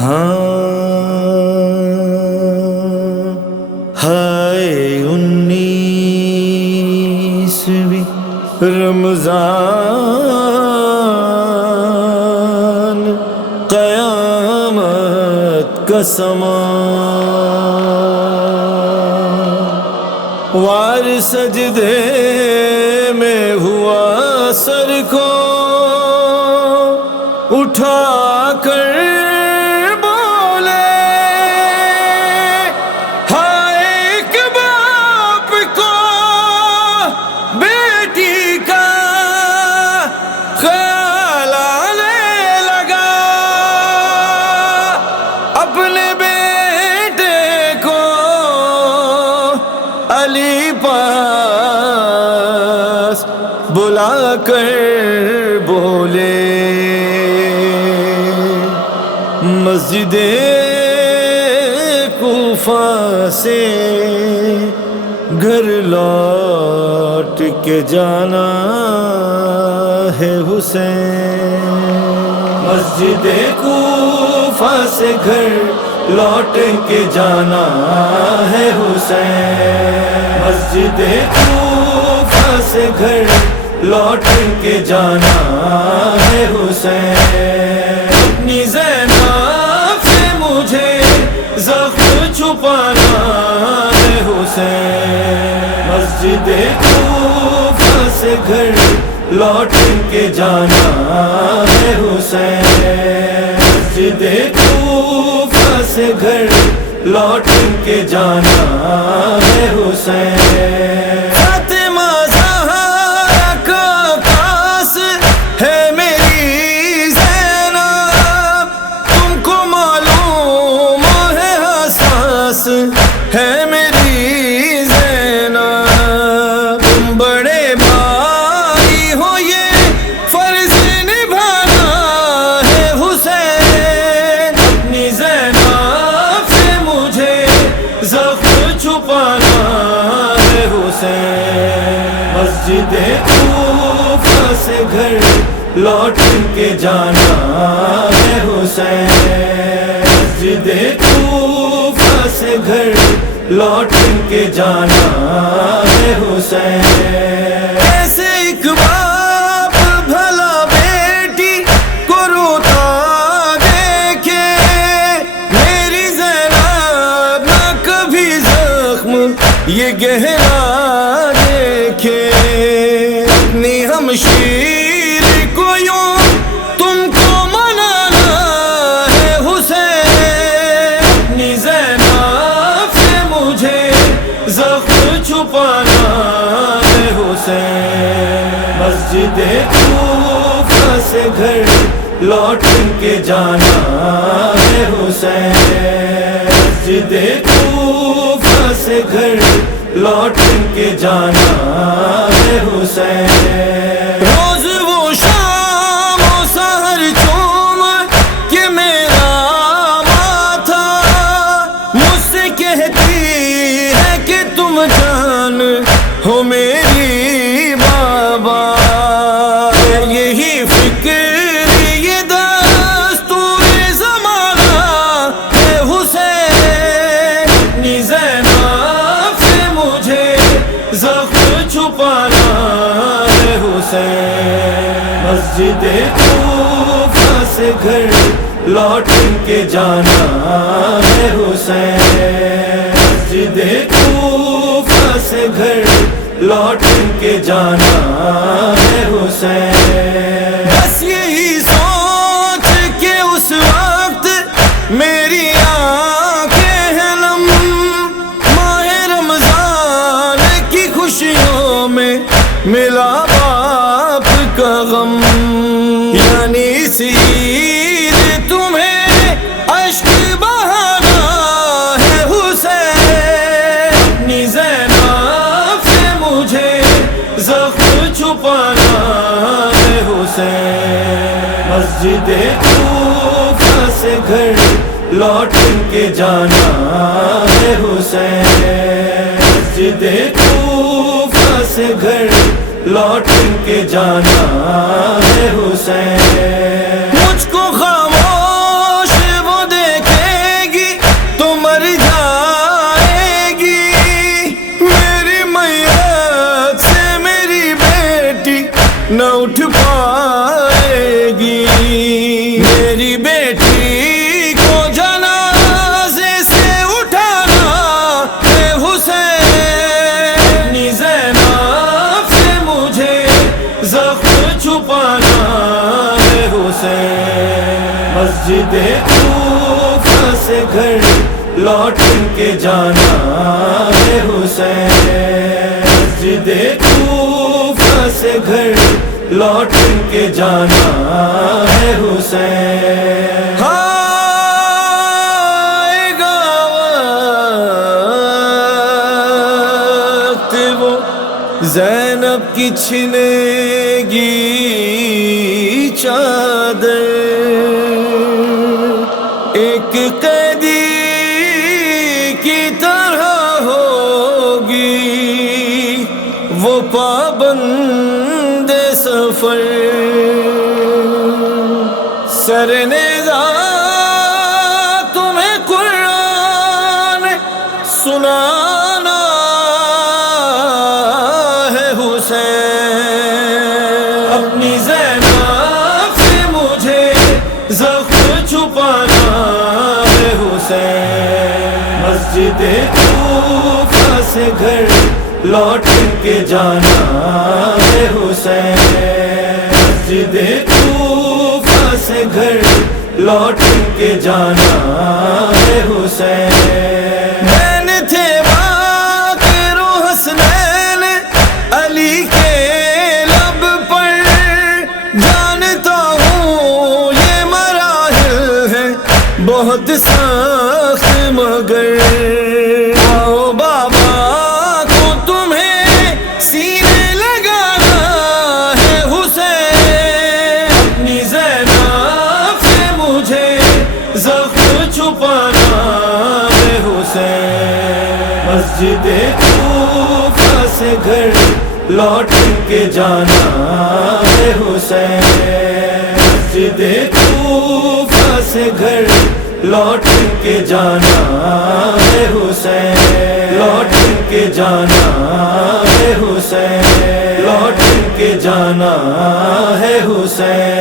ہائے 19ویں رمضان، قیامت کا سما، وار سجدے میں ہوا سر کو اٹھا کر بولے، ہائے ایک باپ کو بیٹی کا خیال آنے لگا، اپنے بیٹے کو علی پاس بلا کر بولے، مسجد کوفہ سے گھر لوٹ کے جانا ہے حسین، مسجد کوفہ سے گھر لوٹ کے جانا ہے حسین، مسجد کوفہ سے گھر لوٹ کے جانا ہے حسین، اپنی زینب سے مجھے زخم چھپانا ہے حسین، مسجد کوفہ سے گھر لوٹ کے جانا ہے حسین، مسجد کوفہ سے گھر لوٹ کے جانا ہے حسین، فاطمہ زہرا کا پاس ہے میری زینب، تم کو معلوم ہے حساس ہے میری زینب، تم بڑے بھائی ہو یہ فرض نبھانا ہے حسین، اپنی زینب سے مجھے زخم چھپانا ہے حسین، مسجد کوفہ سے گھر لوٹ کے جانا ہے حسین، مسجد کوفہ سے گھر لوٹ کے جانا ہے حسین، ایسے ایک باپ بھلا بیٹی کو روتا دیکھے، میری زینب نہ کبھی زخم یہ گہرا دیکھے، اپنی ہمشیر کو یوں تم کو منانا ہے حسین، اپنی زینب سے مجھے زخم چھپانا ہے حسین، مسجد کوفہ سے گھر لوٹ کے جانا ہے حسین، مسجد کوفہ سے گھر لوٹ کے جانا ہے حسین، روز وہ شام و سحر چوم کہ میرا ماتھا مجھ سے کہتی ہے کہ تم جان ہو میری بابا، یہی فکر یہ دستور زمانہ ہے حسین، اپنی زینب سے مجھے زخم چھپانا ہے حسین، مسجد کوفہ سے گھر لوٹ کے جانا ہے حسین، مسجد کوفہ سے گھر لوٹ کے جانا ہے حسین، بس یہی سوچ کے اس وقت میری آنکھیں ہیں نم، ماہ رمضان کی خوشیوں میں ملا باپ کا غم، یعنی اس عید تمہیں اشک بہانا ہے حسین، اپنی زینب سے مجھے زخم چھپانا ہے حسین، مسجد کوفہ سے گھر لوٹ کے جانا ہے حسین، مسجد کوفہ سے گھر لوٹ کے جانا ہے حسین، مجھ کو خاموش وہ دیکھ میری بیٹی کو جنازے سے اٹھانا ہے حسین، اپنی زینب سے مجھے زخم چھپانا ہے حسین، مسجد کوفہ سے گھر لوٹ کے جانا ہے حسین، مسجد کوفہ سے گھر لوٹ کے جانا ہے حسین۔ آئے گا وقت وہ زینب کی چھنے گی چادر، ایک قیدی کی طرح ہوگی وہ پابند سفر، سرنیزہ تمہیں قرآن سنانا ہے حسین، اپنی زینب سے مجھے زخم چھپانا ہے حسین، مسجد کوفہ سے گھر لوٹ کے جانا ہے حسین، مسجد کوفہ سے گھر لوٹ کے جانا ہے حسین۔ بین تھے باقر و حسنین علی کے لب پر، جانتا ہوں یہ مراحل ہیں بہت سخت، مگر آؤ بابا کو تمہیں سینے لگانا ہے حسین، اپنی زینب سے مجھے زخم چھپانا ہے حسین، مسجد کوفہ سے گھر لوٹ کے جانا ہے حسین، مسجد کوفہ سے گھر لوٹ کے جانا ہے حسین، لوٹ کے جانا ہے حسین، لوٹ کے جانا ہے حسین۔